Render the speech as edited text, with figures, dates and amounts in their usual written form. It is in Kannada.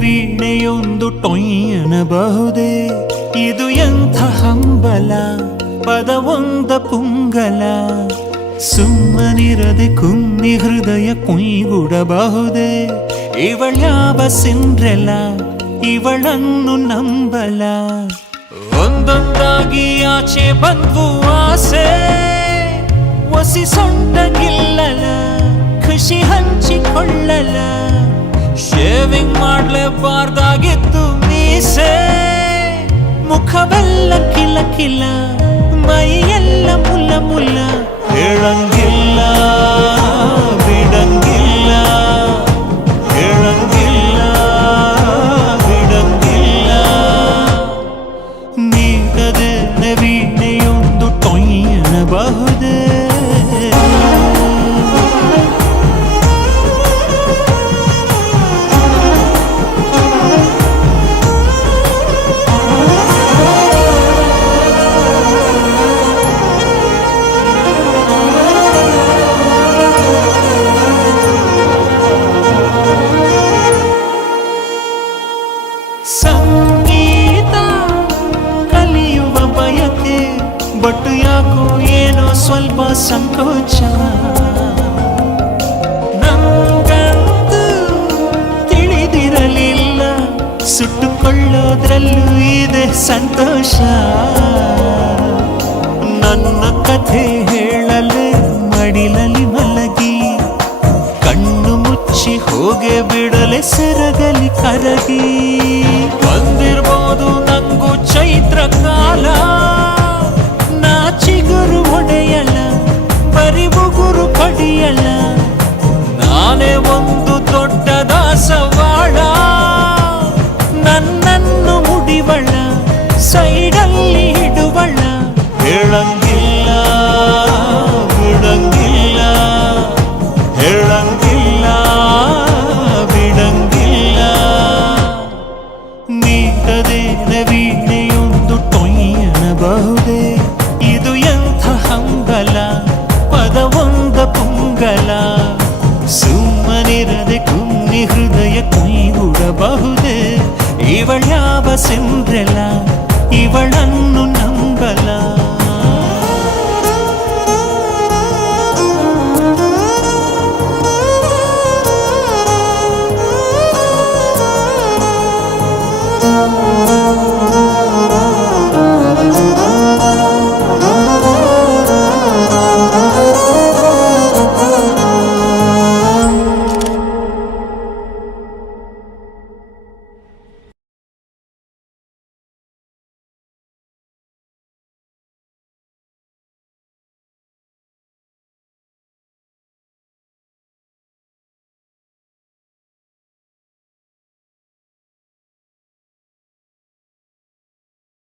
ವೀಣೆಯೊಂದು ಟೊಯ್ಯನಬಹುದೇ ಇದು ಎಂಥ ಹಂಬಲ ಪದವೊಂದ ಪುಂಗಲ ಸುಮ್ಮನಿರದೆ ಕುನ್ನಿ ಹೃದಯ ಕುಯ್ಗುಡಬಹುದೇ ಇವಳ್ಯಾವ ಸಿಂಡ್ರೆಲ ಇವಳನ್ನು ನಂಬಲ ಒಂದೊಂದಾಗಿ ಆಚೆ ಬಂದ್ವು ಆಸೆ ಒಸಿ ಸೊಂಟಗಿಲ್ಲಲ ಖುಷಿ ಹಂಚಿಕೊಳ್ಳಲ ಶೇವಿಂಗ್ ಮಾಡ್ಲೇಬಾರ್ದಾಗಿತ್ತು ಮೀಸೆ ಮುಖವೆಲ್ಲ ಕಿಲ ಕಿಲ ಮೈಯೆಲ್ಲ ಮುಲ್ಲ ಮುಲ್ಲ ಹೇಳಂಗಿಲ್ಲ ಬಿಡಂಗಿಲ್ಲ ಹೇಳಂಗಿಲ್ಲ ಬಿಡಂಗಿಲ್ಲ ನೀಡದೆ ವೀಣೆಯೊಂದು ಟೊಯ್ಯನಬಹುದೇ ಸಂಗೀತ ಕಲಿಯುವ ಬಯಕೆ ಬಟ್ ಯಾಕೋ ಏನೋ ಸ್ವಲ್ಪ ಸಂಕೋಚ ನಂಗಂತೂ ತಿಳಿದಿರಲಿಲ್ಲ ಸುಟ್ಟುಕೊಳ್ಳೋದ್ರಲ್ಲೂ ಇದೆ ಸಂತೋಷ ನನ್ನ ಕಥೆ ಹೇಳಲೆ ಮಡಿಲಲ್ಲಿ ಮಲಗಿ ಕಣ್ಣು ಮುಚ್ಚಿ ಹೋಗೆ ಬಿಡಲೆ ಸೆರಗಲಿ ಕರಗಿ ಬಂದಿರ್ಬೋದು ನಂಗೂ ಚೈತ್ರ ಕಾಲ ನಾಚಿಗುರು ಒಡೆಯಲ್ಲ ಬರಿ ಉಗುರು ಕಡಿಯಲ್ಲ ನಾನೇ ಒಂದು ದೊಡ್ಡ ದಾಸವಾಳ ನನ್ನನ್ನು ಮುಡಿವಳ ಸೈಡಲ್ಲಿ ಇಡುವಳ ಹೇಳಂಗಿಲ್ಲ ಬಿಡಂಗಿಲ್ಲ ಹೇಳಂಗಿಲ್ಲ ಬಿಡಂಗಿಲ್ಲ ನೀಡದೇನ ವೀಣೆಯೊಂದು ಟೊಯ್ಯನಬಹುದೇ ಇದು ಎಂಥ ಹಂಬಲ ಪದವೊಂದ ಪುಂಗಲ ಸುಮ್ಮನಿರದೆ ಕುನ್ನಿ ಹೃದಯ ಕುಯ್ಗುಡಬಹುದೇ ಇವಳ್ಯಾವ ಸಿಂಧ